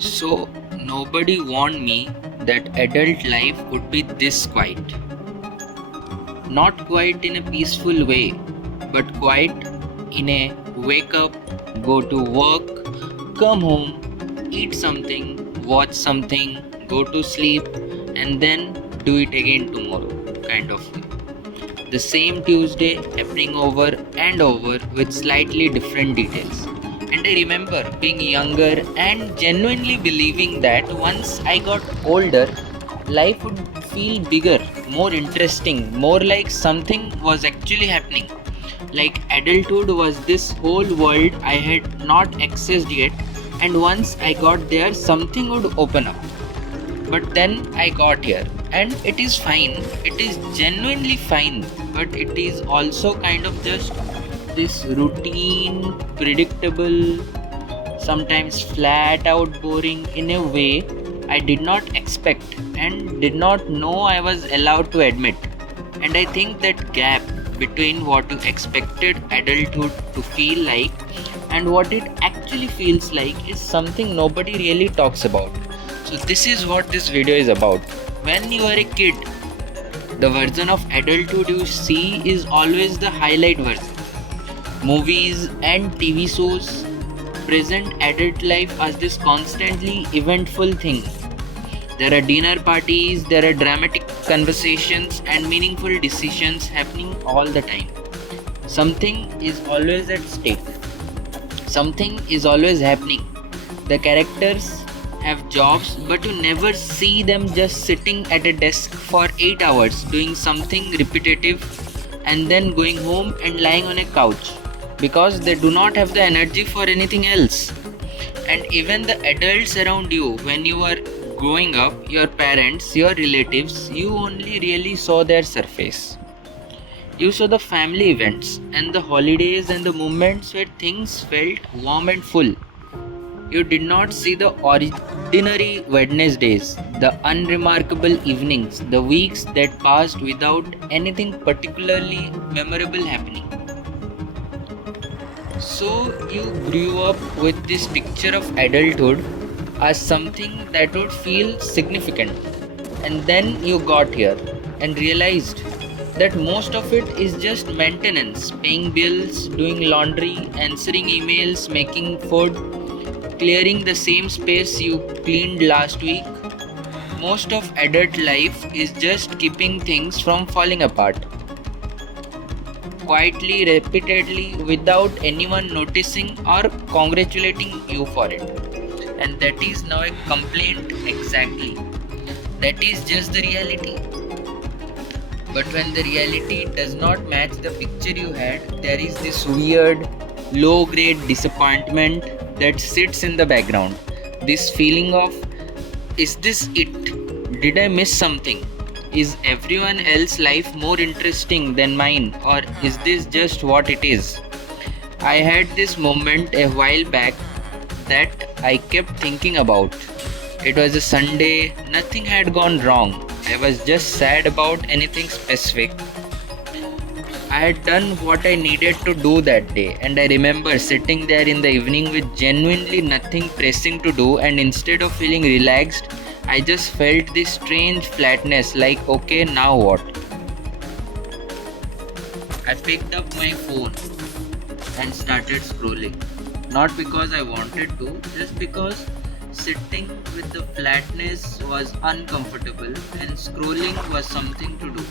So, nobody warned me that adult life would be this quiet. Not quiet in a peaceful way, but quiet in a wake up, go to work, come home, eat something, watch something, go to sleep, and then do it again tomorrow kind of way. The same Tuesday happening over and over with slightly different details. And I remember being younger and genuinely believing that once I got older, life would feel bigger, more interesting, more like something was actually happening. Like adulthood was this whole world I had not accessed yet, and once I got there, something would open up. But then I got here, and it is fine. It is genuinely fine, but it is also kind of just this routine, predictable, sometimes flat out boring in a way I did not expect and did not know I was allowed to admit. And I think that gap between what you expected adulthood to feel like and what it actually feels like is something nobody really talks about. So this is what this video is about. When you are a kid, the version of adulthood you see is always the highlight version. Movies and TV shows present adult life as this constantly eventful thing. There are dinner parties, there are dramatic conversations and meaningful decisions happening all the time. Something is always at stake. Something is always happening. The characters have jobs, but you never see them just sitting at a desk for 8 hours doing something repetitive and then going home and lying on a couch because they do not have the energy for anything else. And even the adults around you, when you are growing up, your parents, your relatives, you only really saw their surface. You saw the family events and the holidays and the moments where things felt warm and full. You did not see the ordinary Wednesdays, the unremarkable evenings, the weeks that passed without anything particularly memorable happening. So you grew up with this picture of adulthood as something that would feel significant. And then you got here and realized that most of it is just maintenance, paying bills, doing laundry, answering emails, making food, clearing the same space you cleaned last week. Most of adult life is just keeping things from falling apart. Quietly, repeatedly, without anyone noticing or congratulating you for it. And that is now a complaint exactly. That is just the reality. But when the reality does not match the picture you had, there is this weird, low grade disappointment that sits in the background. This feeling of, is this it? Did I miss something? Is everyone else's life more interesting than mine, or is this just what it is? I had this moment a while back that I kept thinking about. It was a Sunday, nothing had gone wrong. I was just sad about anything specific. I had done what I needed to do that day, and I remember sitting there in the evening with genuinely nothing pressing to do, and instead of feeling relaxed, I just felt this strange flatness like, okay, now what? I picked up my phone and started scrolling. Not because I wanted to, just because sitting with the flatness was uncomfortable and scrolling was something to do.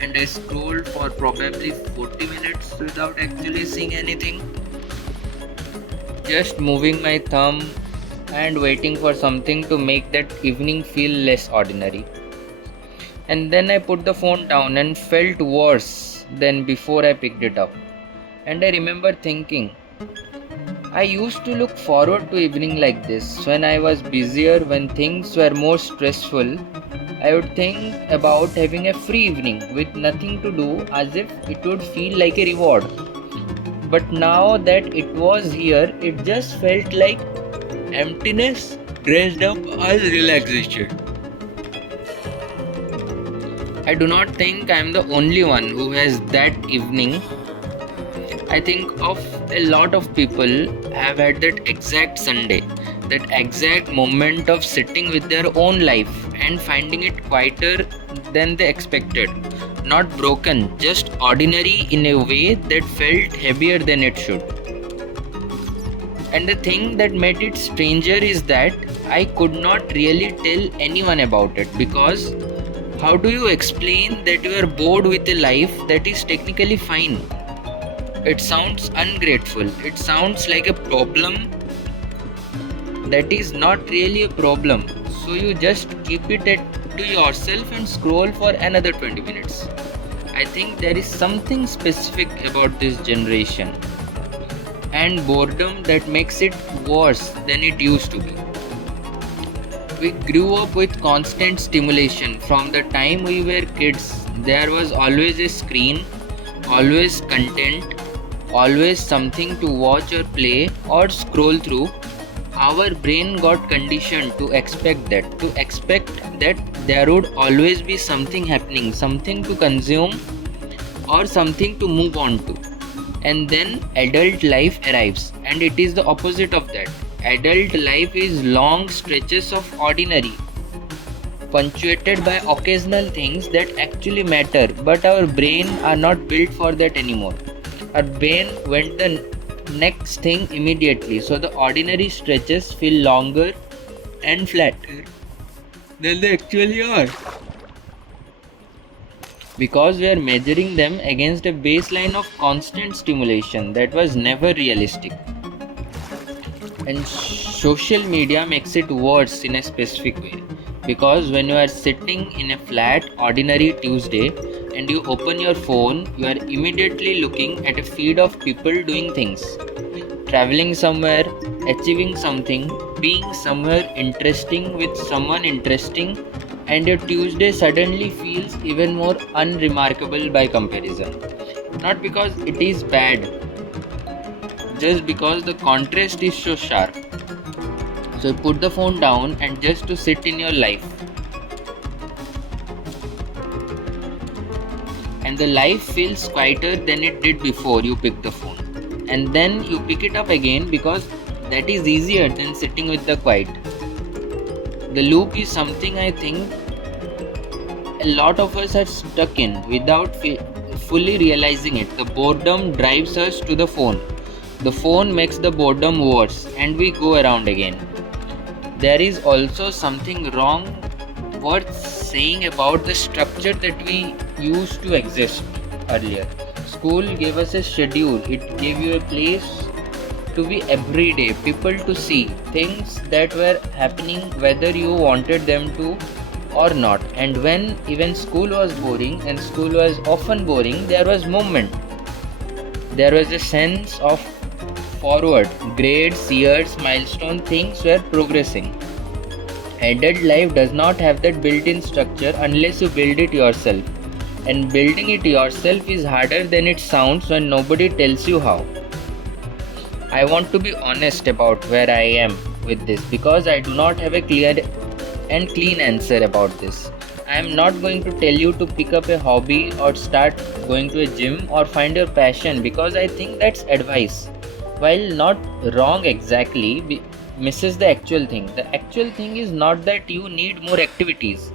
And I scrolled for probably 40 minutes without actually seeing anything. Just moving my thumb and waiting for something to make that evening feel less ordinary. And then I put the phone down and felt worse than before I picked it up. And I remember thinking, I used to look forward to evening like this. When I was busier, when things were more stressful, I would think about having a free evening with nothing to do as if it would feel like a reward. But now that it was here, it just felt like emptiness dressed up as relaxation. I do not think I am the only one who has that evening. I think of a lot of people have had that exact Sunday. that exact moment of sitting with their own life and finding it quieter than they expected. Not broken, just ordinary in a way that felt heavier than it should. And the thing that made it stranger is that I could not really tell anyone about it, because how do you explain that you are bored with a life that is technically fine? It sounds ungrateful. It sounds like a problem that is not really a problem. So you just keep it to yourself and scroll for another 20 minutes. I think there is something specific about this generation and boredom that makes it worse than it used to be. We grew up with constant stimulation from the time we were kids. There was always a screen, always content, always something to watch or play or scroll through. Our brain got conditioned to expect that there would always be something happening, something to consume or something to move on to. And then adult life arrives, and it is the opposite of that. Adult life is long stretches of ordinary, punctuated by occasional things that actually matter, but our brain are not built for that anymore. Our brain went the next thing immediately, so the ordinary stretches feel longer and flatter than they actually are, because we are measuring them against a baseline of constant stimulation that was never realistic. And social media makes it worse in a specific way, because when you are sitting in a flat ordinary Tuesday and you open your phone, you are immediately looking at a feed of people doing things, traveling somewhere, achieving something, being somewhere interesting with someone interesting, and your Tuesday suddenly feels even more unremarkable by comparison. Not because it is bad, just because the contrast is so sharp. So you put the phone down and just to sit in your life. And the life feels quieter than it did before you picked the phone. And then you pick it up again because that is easier than sitting with the quiet. The loop is something I think a lot of us are stuck in without fully realizing it. The boredom drives us to the phone. The phone makes the boredom worse, and we go around again. There is also something wrong worth saying about the structure that we used to exist earlier. School gave us a schedule. It gave you a place to be every day, people to see, things that were happening whether you wanted them to or not. And when even school was boring, and school was often boring, there was movement. There was a sense of forward, grades, years, milestone, things were progressing. Adult life does not have that built-in structure unless you build it yourself. And building it yourself is harder than it sounds when nobody tells you how. I want to be honest about where I am with this, because I do not have a clear and clean answer about this. I am not going to tell you to pick up a hobby or start going to a gym or find your passion, because I think that's advice, while not wrong exactly, misses the actual thing. The actual thing is not that you need more activities.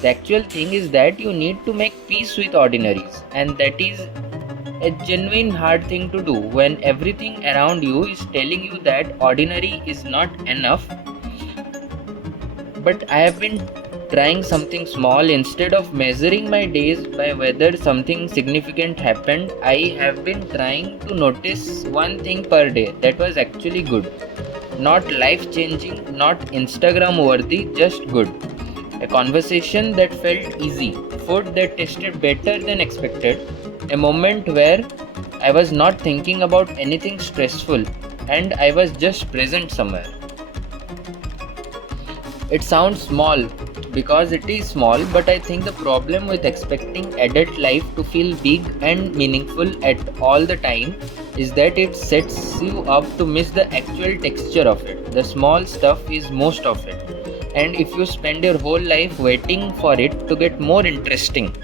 The actual thing is that you need to make peace with ordinaries, and that is a genuine hard thing to do when everything around you is telling you that ordinary is not enough. But I have been trying something small. Instead of measuring my days by whether something significant happened, I have been trying to notice one thing per day that was actually good. Not life changing, not Instagram worthy, just good. A conversation that felt easy, food that tasted better than expected, a moment where I was not thinking about anything stressful and I was just present somewhere. It sounds small because it is small, but I think the problem with expecting adult life to feel big and meaningful at all the time is that it sets you up to miss the actual texture of it. The small stuff is most of it. And if you spend your whole life waiting for it to get more interesting,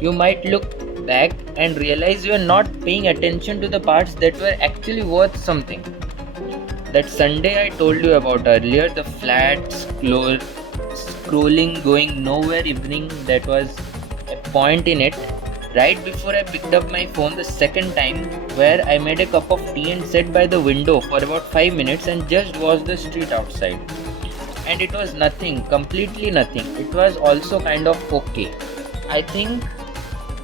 you might look back and realize you are not paying attention to the parts that were actually worth something. That Sunday I told you about earlier, the flat scrolling going nowhere evening, that was a point in it. Right before I picked up my phone the second time, where I made a cup of tea and sat by the window for about 5 minutes and just watched the street outside. And it was nothing, completely nothing. It was also kind of okay. I think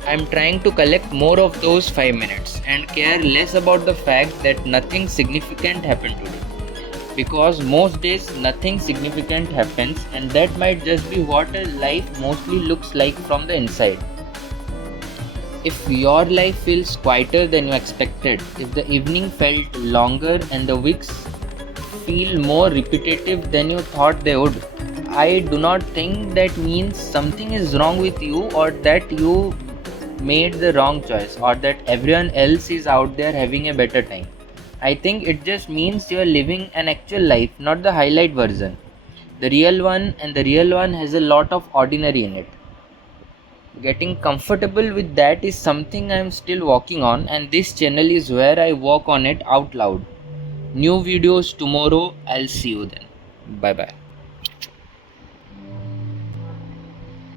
I'm trying to collect more of those 5 minutes and care less about the fact that nothing significant happened today. Because most days nothing significant happens, and that might just be what a life mostly looks like from the inside. If your life feels quieter than you expected, if the evening felt longer and the weeks feel more repetitive than you thought they would, I do not think that means something is wrong with you, or that you made the wrong choice, or that everyone else is out there having a better time. I think it just means you are living an actual life, not the highlight version. The real one, and the real one has a lot of ordinary in it. Getting comfortable with that is something I am still working on, and this channel is where I work on it out loud. New videos tomorrow. I'll see you then. Bye bye.